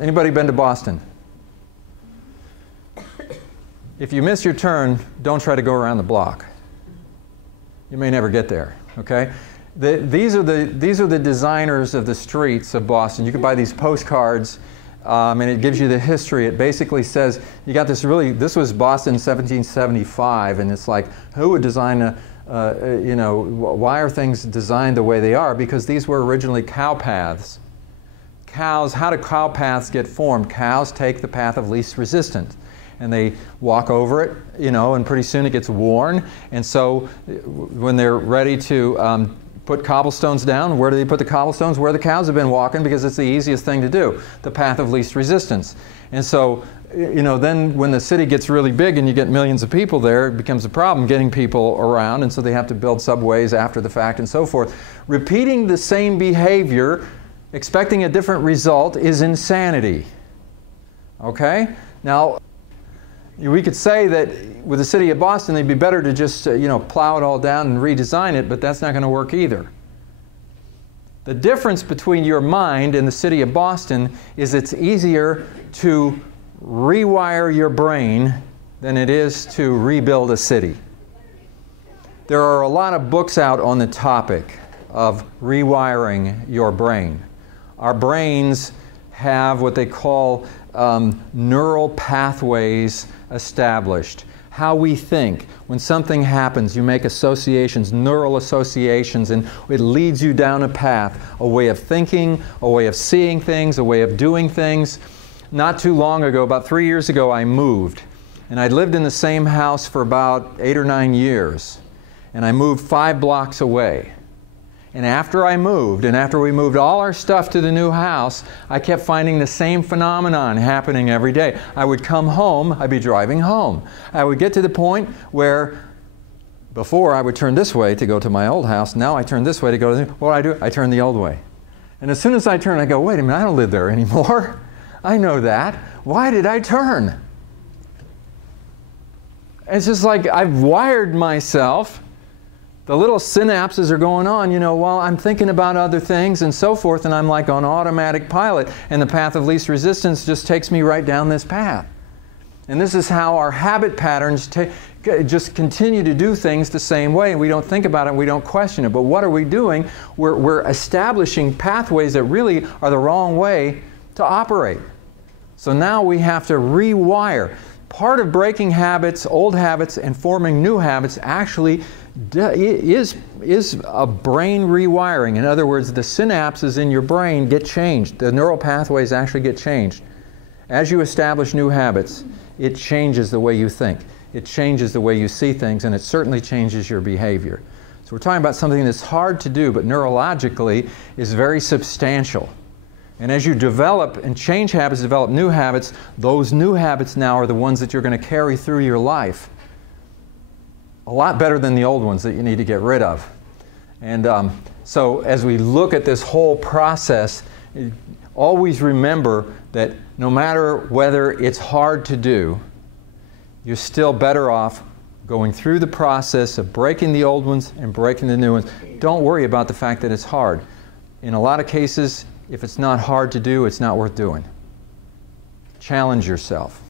Anybody been to Boston? If you miss your turn, don't try to go around the block. You may never get there, okay? These are the designers of the streets of Boston. You can buy these postcards, and it gives you the history. It basically says, you got this this was Boston in 1775, and it's like, who would design why are things designed the way they are? Because these were originally cow paths. Cows, how do cow paths get formed? Cows take the path of least resistance, and they walk over it, and pretty soon it gets worn. And so when they're ready to put cobblestones down, where do they put the cobblestones? Where the cows have been walking, because it's the easiest thing to do, the path of least resistance. And so, then when the city gets really big and you get millions of people there, it becomes a problem getting people around, and so they have to build subways after the fact and so forth. Repeating the same behavior, expecting a different result, is insanity. Okay? Now, we could say that with the city of Boston, it'd be better to just plow it all down and redesign it, but that's not going to work either. The difference between your mind and the city of Boston is it's easier to rewire your brain than it is to rebuild a city. There are a lot of books out on the topic of rewiring your brain. Our brains have what they call neural pathways established. How we think. When something happens, you make associations, neural associations, and it leads you down a path, a way of thinking, a way of seeing things, a way of doing things. Not too long ago, about 3 years ago, I moved. And I'd lived in the same house for about 8 or 9 years. And I moved 5 blocks away. And after I moved, and after we moved all our stuff to the new house, I kept finding the same phenomenon happening every day. I would come home, I'd be driving home. I would get to the point where before I would turn this way to go to my old house, now I turn this way to go to the, what do? I turn the old way. And as soon as I turn, I go, wait a minute, I don't live there anymore. I know that. Why did I turn? It's just like I've wired myself. The little synapses are going on, while I'm thinking about other things and so forth, and I'm like on automatic pilot, and the path of least resistance just takes me right down this path. And this is how our habit patterns just continue to do things the same way, and we don't think about it, and we don't question it. But what are we doing? We're establishing pathways that really are the wrong way to operate. So now we have to rewire. Part of breaking habits, old habits, and forming new habits actually is a brain rewiring. In other words, the synapses in your brain get changed. The neural pathways actually get changed. As you establish new habits, it changes the way you think. It changes the way you see things, and it certainly changes your behavior. So we're talking about something that's hard to do, but neurologically is very substantial. And as you develop and change habits, develop new habits, those new habits now are the ones that you're going to carry through your life. A lot better than the old ones that you need to get rid of. And so as we look at this whole process, always remember that no matter whether it's hard to do, you're still better off going through the process of breaking the old ones and breaking the new ones. Don't worry about the fact that it's hard. In a lot of cases, if it's not hard to do, it's not worth doing. Challenge yourself.